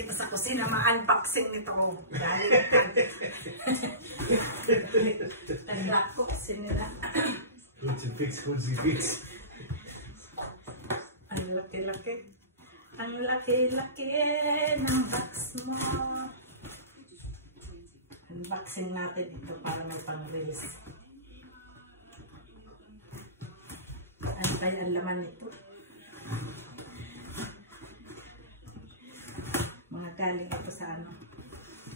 kita sa kusina, ma-unboxing nito ko. Dahil tanda ko kasi nila. Crucifix. Ang laki-laki. Ang laki-laki ng box mo. Unboxing natin ito para may pang-release. Ano kaya ang laman nito? Mga galing ito sa ano?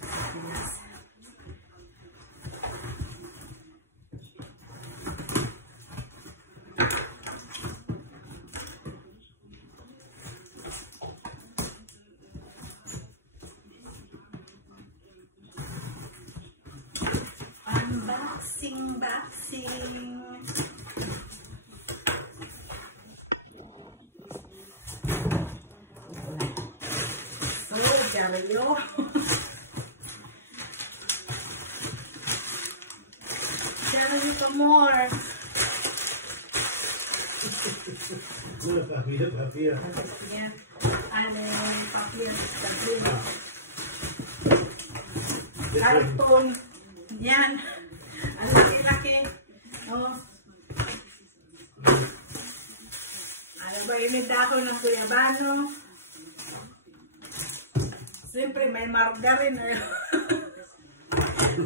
Sa Pinas. Unboxing. So, Dario. Dario to more. Papia. Ano, papia. Karton. Yan. Ang laki-laki. Oh. Ano ba yung dahon ng guyabano? Siyempre may margarine.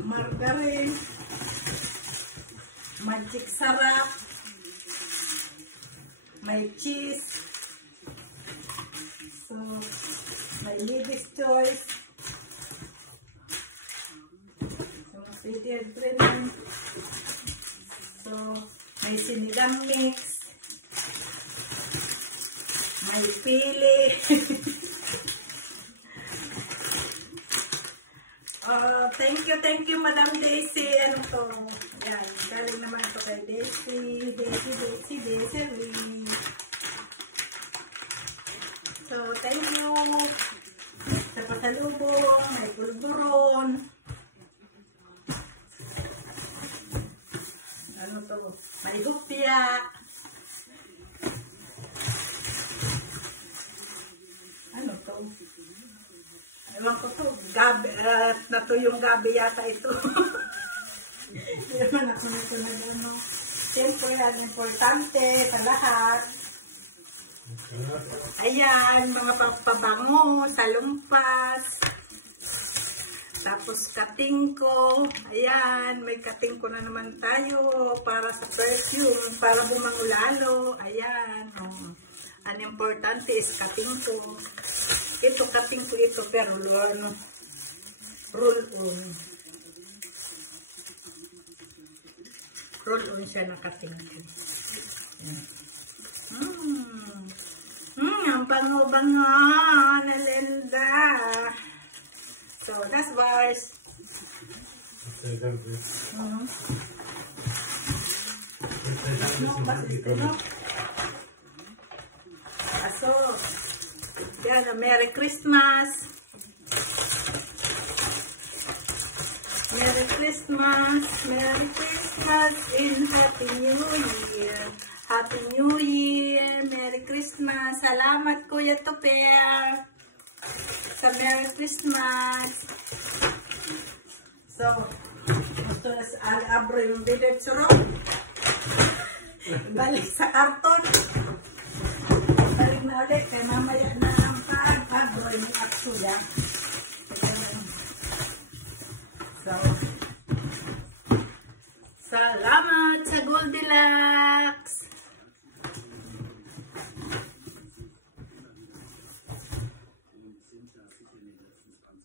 Margarine. Magic sarap. May cheese. So, may Lady's Choice. So, may sinigang mix, may pili. Thank you, Madam Daisy. Ano to? Yan, galing naman ito kay Daisy. Daisy. So, thank you. Sa pasalubong, may pulburon. Ano to? May hupya. Ano to? Ewan ko to. Gabi, na to yung gabi yata ito. Ewan ako nito na ano. Siyempre, ang importante sa lahat. Ayan, mga papabango, salumpas. Tapos kating ko, ayan, may kating ko na naman tayo para sa perfume, para bumango lalo, ayan, oh. Ang importante is kating ko. Ito kating ko ito, pero ano, roll on. Roll on siya na kating ko. Ang bango-bango, nalenda. So that's bars. So, yan, Merry Christmas. Merry Christmas. Merry Christmas and Happy New Year. Happy New Year. Merry Christmas. Salamat, Kuya Tupper. Sa Merry Christmas. So, ito na sa Al-Abro yung bibib surok. Balik sa karton. Balik na ulit. Kaya mamaya na ang Al-Abro yung aksuya. So, salamat sa Goldilocks.